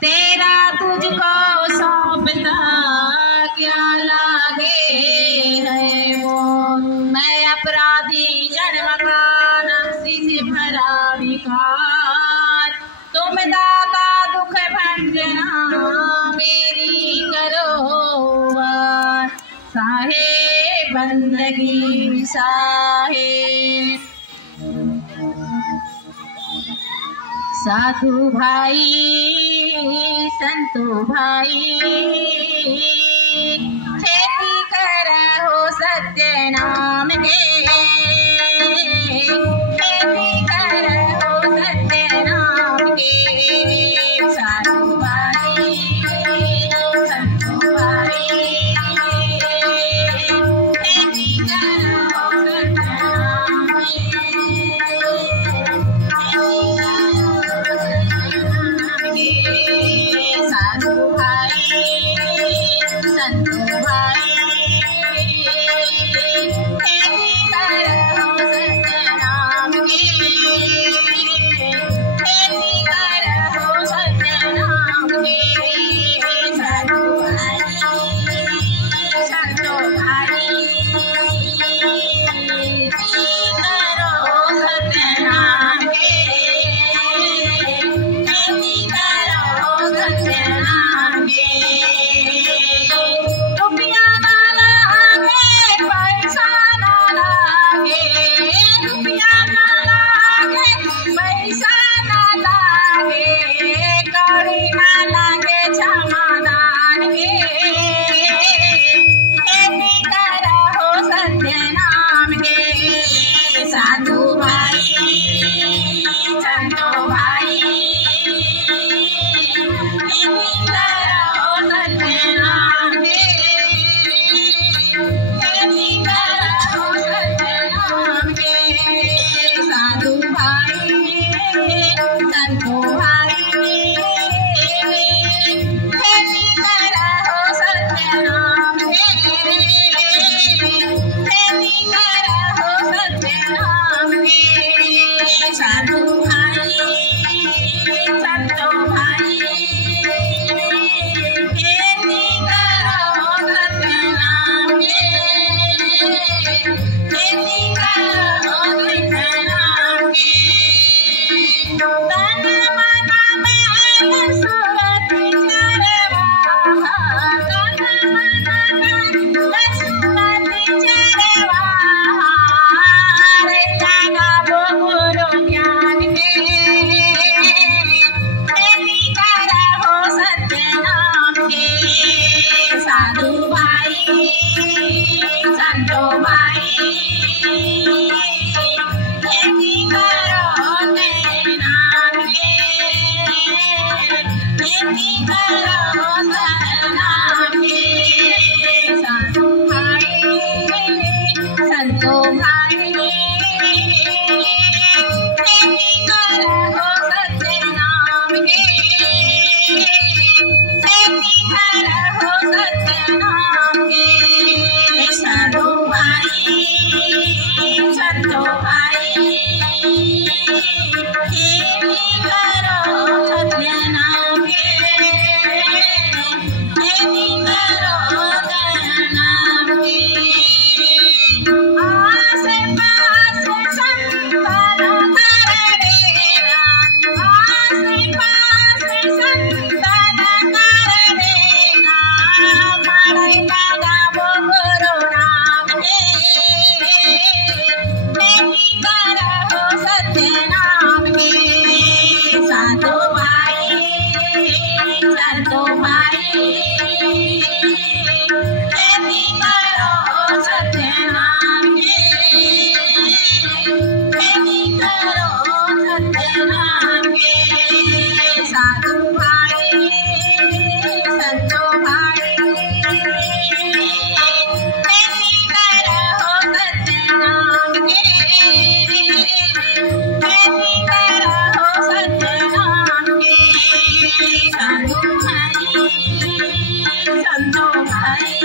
तेरा तुझको सौंपता क्या लागे है वो। मैं अपराधी जन्म का नक्शी से भरा विकार, तुम दाता दुख भंजना मेरी करो वार। साहे बंदगी साहे साधु भाई संतो भाई, खेती करो सत्य नाम के, खेती करो सत्य नाम के। साधु भाई संतो भाई, खेती करो सत्य नाम के। साधु भाई संतो भाई, खेती करो सत्य नाम के, खेती करो सत्य नाम के। साधु भाई संतो भाई, करो सत्य नाम के, खेती करो सत्य नाम के। रुपया ना लागे पैसा ना लागे, रुपया ना लागे पैसा ना लागे, कौड़ी ना लागे क्षमादान के। खेती करो सत्य नाम के। साधु भाई संतो भाई, खेती करो सत्य नाम के, खेती करो सत्य नाम के। साधु भाई संतो भाई, खेती करो सत्य नाम के, खेती करो सत्य नाम के। साधु भाई संतो भाई, खेती करो सत्य नाम के, खेती करो सत्य नाम के। तन मन में सुरत चरवाहा, तन मन में सुरत चरवाहा, रैया गावो गुरु ज्ञान के। खेती करो सत्य नाम के। साधु भाई संतो भाई, खेती करो सत्य नाम के, खेती करो सत्य नाम के। साधु भाई संतो भाई, खेती करो सत्य नाम के, खेती करो सत्य नाम के। साधु भाई संतो भाई, खेती करो सत्य नाम के, खेती करो सत्य नाम के। आस पास संतन कर देना, आस पास संतन कर देना, मारे गावो गुरु नाम के। खेती करो सत्य नाम के। साधु भाई संतो भाई, खेती करो सत्य नाम के, खेती करो सत्य नाम के। साधु भाई संतो भाई, खेती करो सत्य नाम के, खेती करो सत्य नाम के। साधु भाई संतो भाई,